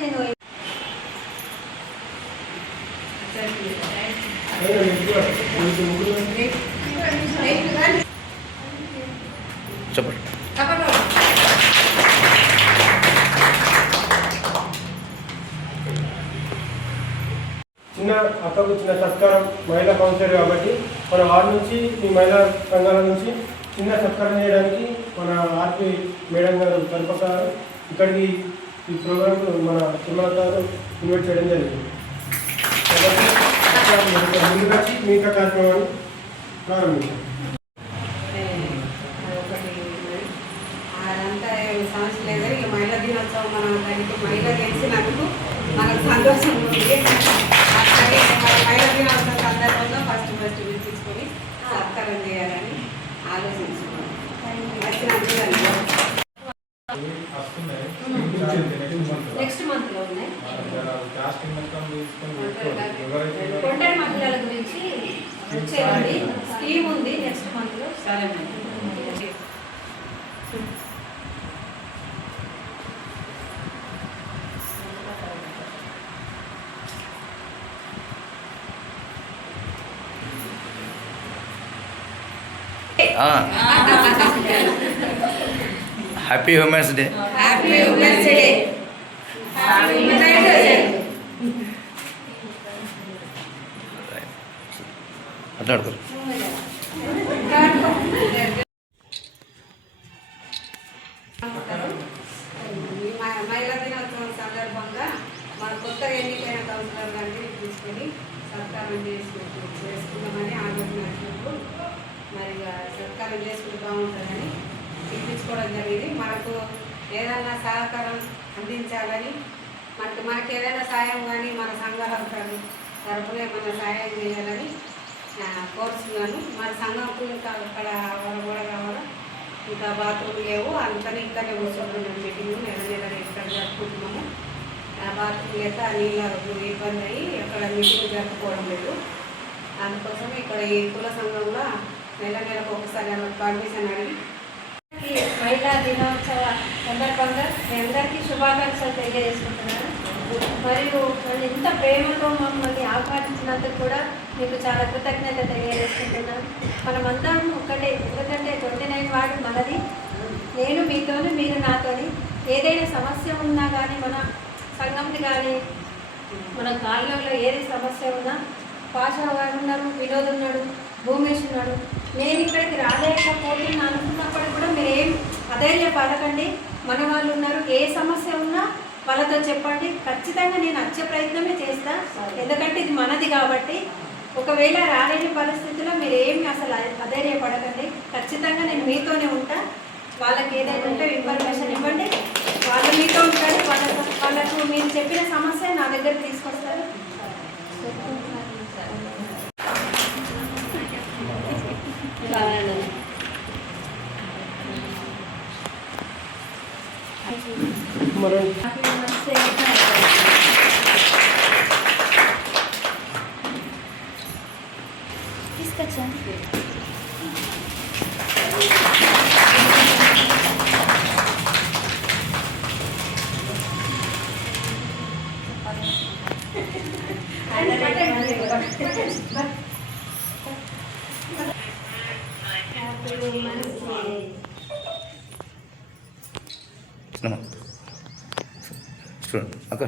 నేను చెప్పండి. చిన్న అక్కకు చిన్న సత్కారం మహిళా కౌన్సిలర్ కాబట్టి మన వార్డు నుంచి ఈ మహిళా సంఘాల నుంచి చిన్న సత్కారం చేయడానికి మన ఆర్పి మేడం గారు కల్పక ఇక్కడికి ఈ ప్రోగ్రామ్ మన తిరుమల గారు ఇన్వైట్ చేయడం జరిగింది. కాబట్టి ముందుగా మిగతా కార్యక్రమాన్ని ప్రారంభించాం. అదంతా సమస్య లేదు. ఇక మహిళా దినోత్సవం మనం దానికి మహిళ గెలిచినందుకు మనకు సంతోషం ఉంది. మహిళా దినోత్సవం సందర్భంగా ఫస్ట్ పిలిపించుకొని సత్కారం చేయాలని ఆలోచించుకున్నాం. నెక్స్ట్ మంత్లో ఉన్నాయి. ఒంటరి మహిళల గురించి వచ్చేది స్కీమ్ ఉంది నెక్స్ట్ మంత్లో. సరే happy women's day. Happy women's day. Happy women's day. మాట్లాడుకో. మహిళా దినోత్సవం సందర్భంగా మన కొత్త ఎన్నికైన కౌన్సిలర్ గారిని తీసుకొని సత్కారం చేసుకున్నామని ఆలోచించినప్పుడు మరి సత్కారం చేసుకుంటే బాగుంటుందని పిలిపించుకోవడం జరిగింది. మనకు ఏదైనా సహకారం అందించాలని మనకి ఏదైనా సాయం కానీ మన సంఘాల తరఫున ఏమైనా సాయం చేయాలని కోరుతున్నాను. మన సంఘంకు ఇంకా అక్కడ కూడా కావాలా, ఇంకా బాత్రూమ్ లేవు, అంతనే ఇక్కడనే కూర్చోకుండా మీటింగ్ నెల ఇక్కడ జరుపుకుంటున్నాము. బాత్రూమ్ లేక నీళ్ళ ఇబ్బంది అయ్యి అక్కడ మీటింగ్ జరుపుకోవడం లేదు. అందుకోసం ఇక్కడ ఈ కుల సంఘంలో నెలకు ఒకసారి పర్మిషన్ అడిగి మహిళా దినోత్సవ సందర్భంగా మీ అందరికీ శుభాకాంక్షలు తెలియజేసుకుంటున్నాను. మరియు ఇంత ప్రేమతో మమ్మల్ని ఆహ్వానించినందుకు కూడా మీకు చాలా కృతజ్ఞత తెలియజేసుకుంటున్నాను. మనమందరం ఒక్కటే, ఎందుకంటే 29 వార్డు మనది. నేను మీతోని, మీరు నాతోని. ఏదైనా సమస్య ఉన్నా కానీ మన సంఘంని కానీ మన కాలనీలో ఏది సమస్య ఉన్నా పాషా గారు ఉన్నారు, వినోద్ ఉన్నాడు, భూమేష్ ఉన్నాడు. నేను ఇక్కడికి రాలేకపోతున్నా అనుకున్నప్పుడు కూడా మీరేం అధైర్యపడకండి. మన వాళ్ళు ఉన్నారు. ఏ సమస్య ఉన్నా వాళ్ళతో చెప్పండి. ఖచ్చితంగా నేను వచ్చే ప్రయత్నమే చేస్తా. ఎందుకంటే ఇది మనది కాబట్టి. ఒకవేళ రాలేని పరిస్థితుల్లో మీరు ఏమి అసలు అధైర్యపడకండి. ఖచ్చితంగా నేను మీతోనే ఉంటా. వాళ్ళకి ఏదైనా ఉంటే ఇన్ఫర్మేషన్ ఇవ్వండి. వాళ్ళు మీతో ఉంటారు. వాళ్ళకు మీరు చెప్పిన సమస్య నా దగ్గర తీసుకొస్తారు. తీసుకొచ్చాను. చూడండి అక్క.